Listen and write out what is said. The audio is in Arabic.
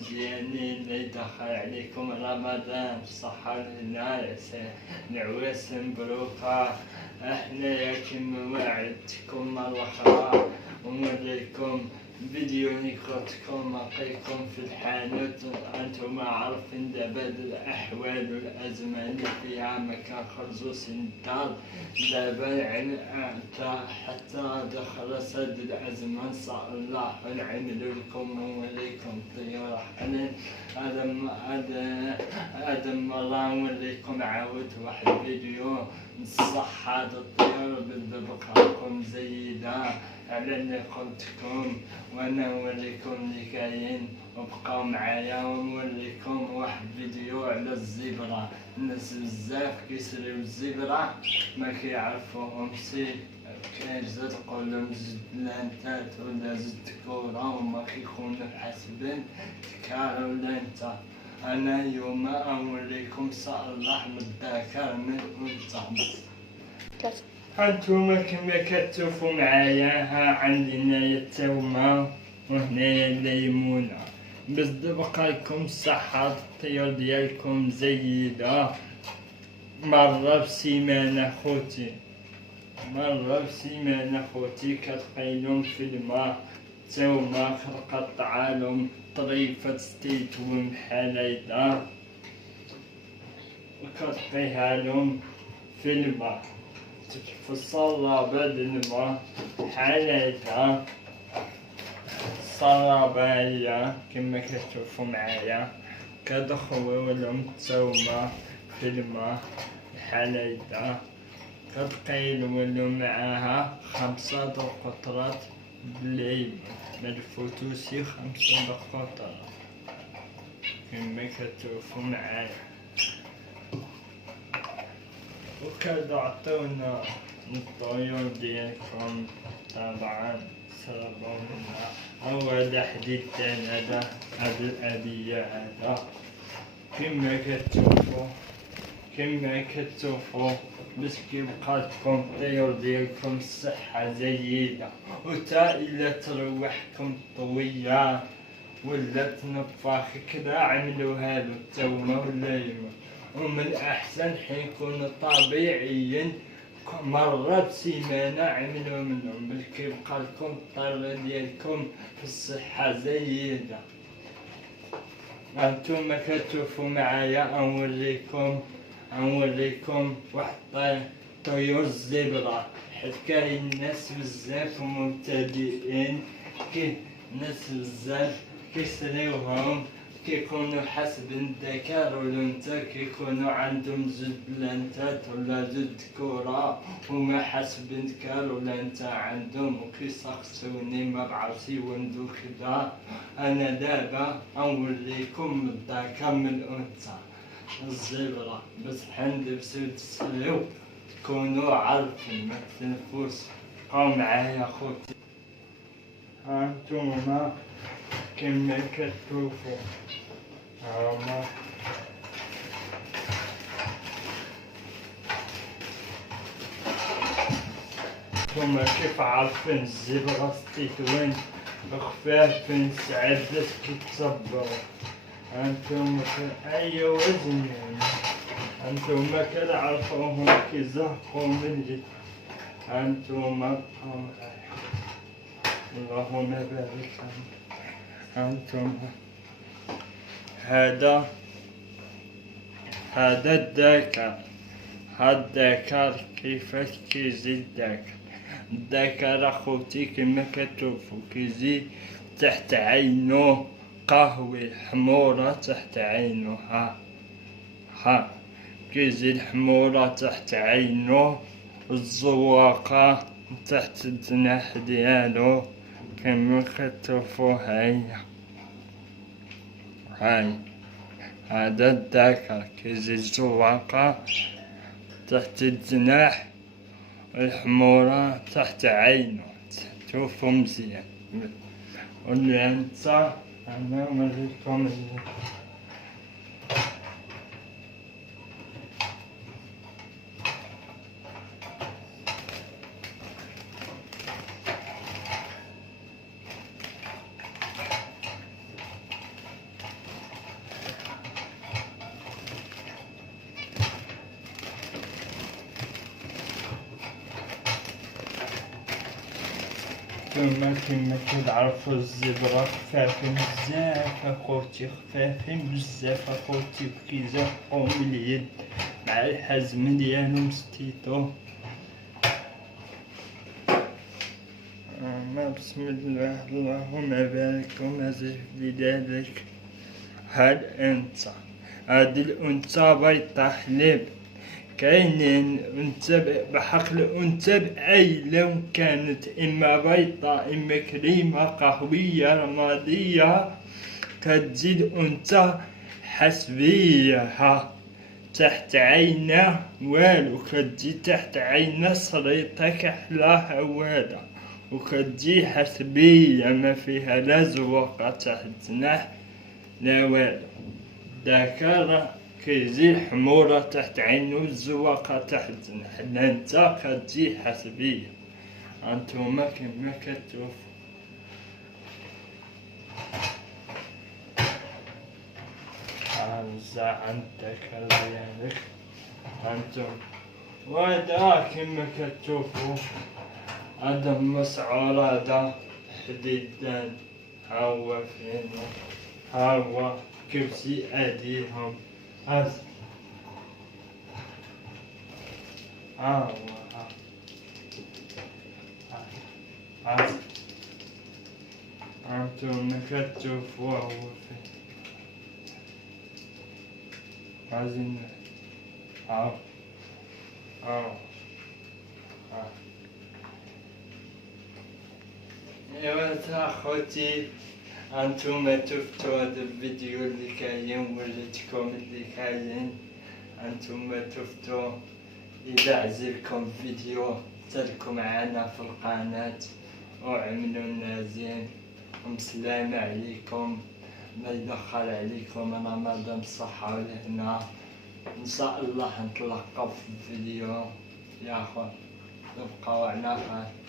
مزيانين اللي دخل عليكم رمضان بصحة والهنا نعويس مبروكة. احنا كما وعدتكم مرة أخرى ونوريكم فيديو نيكوتكم نعطيكم في الحانوت. انتم عارفين دابا الاحوال والازمه اللي فيها ما كنخرجوا الدار دابا، يعني حتى دخل سد الازمه ان شاء الله نعملوا لكم ونوريكم الطيور. هذا مرة نوريكم عاود واحد الفيديو نصح هذا الطيور بالبقركم زيدة على اللي قلتكم، وانا نوريكم اللي كاين وبقاو معايا ونوريكم واحد فيديو على الزبرة. الناس بزاف كيسريو الزبرة ما كيعرفوهمش، كيجي تقولهم زد لانتات ولا زد كورة وما كيكونوا حاسبين تكار ولا انت. انا اليوم نوريكم ان شاء الله من الذكر من الانثى. هانتوما كما كتشوفوا معايا ها عندنا التومة وهنايا الليمونة. باش تبقى لكم الصحة الطيور ديالكم زيدة مرة بسيمانة خوتي، مرة بسيمانة خوتي كتقيلهم في الماء التومة كتقطعالهم طريفة زيتون بحال هيدا وكتقيهالهم في الماء في الصلابة الماء بحال هيدا. الصلابة هي كما كتشوفو معايا كدخلو لهم التومة في الماء بحال هيدا، كتقيلو لهم معاها 5 قطرات بالليمون مالفوتوسي 5 قطرات كما كتشوفو معايا. وكتعطيونا الطيور ديالكم طبعا تشربو منها. أو هذا حديد تاني هذا الأبية هذا كما كتشوفو باش كيبقى لكم الطيور ديالكم الصحة جيدة. وتا إلا تروحكم طوية ولا تنفخ كدا عملوها له التومة والليمون، ومن الأحسن حيكونوا طبيعيين مرة بسيمانة عملوا منهم باش كيبقى لكم الطيور ديالكم في الصحة جيدة. هانتوما كتشوفوا معايا نوريكم واحد طيور الزبرة، حيت كاين ناس بزاف مبتدئين ناس بزاف كيسريوهم كيكونوا حسب الذكر والانثى، كيكونوا عندهم زد لانتات ولا زد كورة وما حسب الذكر ولا انثى عندهم وكيسقسوني ما بعرفش يولدوا كدا. انا دابا نوريكم الذكر من الانثى الزبرة باش حندبسو تسليو تكونوا عارفين ما تنفوش. بقاو معايا خوتي. هانتوما كما كتشوفوا هاهما نتوما كيف عارفين الزبرة التطوين خفافين سعادات كيتصبروا. هانتوما أي وزن يعني هانتوما كنعرفوهم كيزهقوا من جد. هانتوما اللهم بارك. هانتوما هذا الذكر، الذكر كيفاش كيجي الذكر اخوتي كما كتشوفوا كيجي تحت عينو قهوي حمورة تحت عينو. ها كيجي الحمورة تحت عينو، الزواقة تحت الجناح ديالو كما كتشوفوا. هاي هذا الذكر كيجي الزواقة تحت الجناح والحمورة تحت عينو، شوفوا مزيان. والأنثى أنا نوريكم انتوما كيما كتعرفو الزبرة خفافين بزاف اخوتي، خفافين بزاف اخوتي، وكيزقوم اليد مع الحزم ديالهم ستيتو. بسم الله اللهم بارك ومزح بذلك. هاد الأنثى، هاد الأنثى بيضة حليب. كاينين أنثى بحق الأنثى بأي لون كانت، إما بيضة إما كريمة قهوية رمادية. كتزيد أنثى حسبية تحت عينه والو، كتجي تحت عينه صريطة كحلاها وادا، وكتجي حسبية ما فيها لا زواقة تحت جناح لا والو. ذكر كيجي حمورة تحت عينو الزواقة تحت جناح، الأنثى كتجي حسبية. هانتوما كيما كتشوفو. هانزا عندك ديالك هانتوما، وهذا كيما كتشوفو هذا مسعور، هذا حديدان، هاهو فينو، هاهو كرسي أيديهم، هاهو هانتوما كتشوفو هاهو فين هازين، هاهو ايوا اخوتي، هانتوما شفتوا هذا الفيديو اللي كاين، وريتكم اللي كاين، هانتوما شفتوا. إذا عجبكم الفيديو اشتركوا معنا في القناة وعملوا لنا زين، ومسلامة عليكم، الله يدخل عليكم رمضان بصحة والهنا. إن شاء الله نتلقاو في الفيديو يا أخوان، نبقاو على خير.